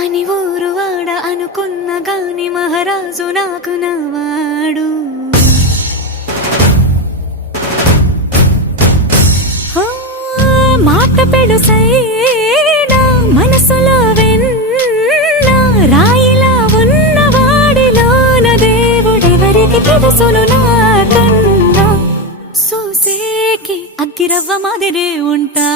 అని ఊరు వాడ అనుకున్న గాని మహారాజు నాకు నవాడు. మాట పెడుసైనా మనసులో వెన్న రాయిలా ఉన్నవాడిలోన దేవుడెవరికి తెలుసును నాకన్నా. సూసేకి అగ్గిరవ్వ మాదిరే ఉంటా